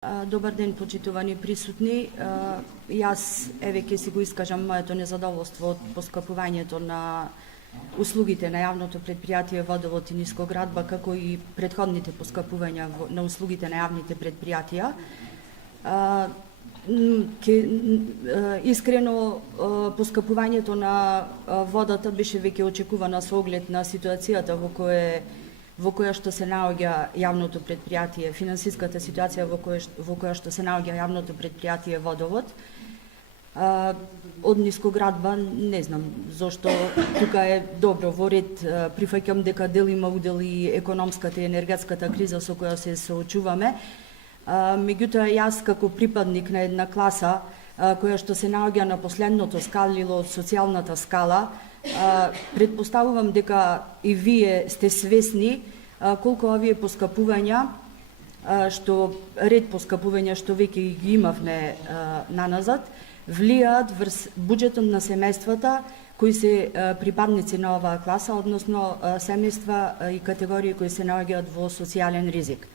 Добар ден, почитувани присутни. Јас ќе си го искажам моето незадоволство од поскапувањето на услугите на јавното предпријатие Водовод и Нискоградба, како и претходните поскапувања на услугите на јавните предпријатија. Искрено, поскапувањето на водата беше веќе очекувана со оглед на ситуацијата во која што се наоѓа јавното предпријатие, финансиската ситуација во која што се наоѓа јавното предпријатие Водовод. Од Нискоградба не знам зошто тука е добро во ред, прифаќам дека дел има удел и економската и енергетската криза со која се соочуваме. Меѓутоа јас како припадник на една класа која што се наоѓа на последното скалило од социјалната скала, предпоставувам дека и вие сте свесни колку овие поскапувања, ред поскапувања што веќе ги имавме наназад, влијаат врз буџетот на семејствата кои се припадници на оваа класа, односно семејства и категории кои се наоѓаат во социјален ризик.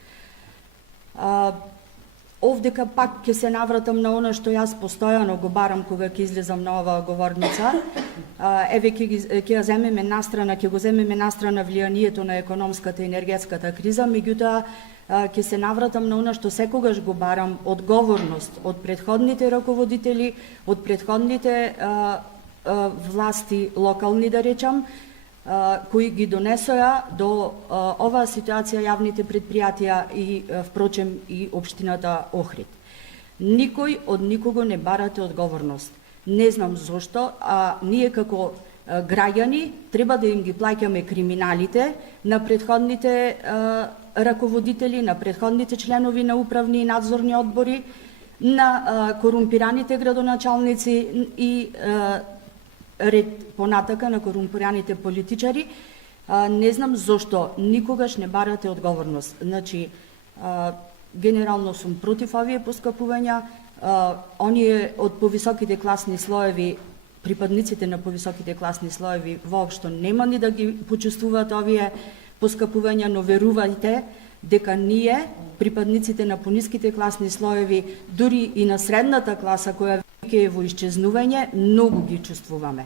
Овдека пак ќе се навратам на она што јас постојано го барам кога ќе излезам на оваа говорница. Ќе го земеме настрана влијанието на економската и енергетската криза, меѓутоа ќе се навратам на она што секогаш го барам: одговорност од претходните раководители, од претходните власти, локални да речам, кои ги донесоа до оваа ситуација јавните предпријатија и впрочем и општината Охрид. Никој од никого не барате одговорност. Не знам зошто, а ние како граѓани треба да им ги плаќаме криминалите на претходните раководители, на претходните членови на управни и надзорни одбори, на корумпираните градоначалници и ред понатака на корумпираните политичари. Не знам зошто никогаш не барате одговорност. Значи, генерално сум против овие поскапувања. Оние од повисоките класни слоеви, припадниците на повисоките класни слоеви воопшто нема ни да ги почувствуваат овие поскапувања, но верувајте дека ние, припадниците на пониските класни слоеви, дури и на средната класа која веќе е во исчезнување, многу ги чувствуваме.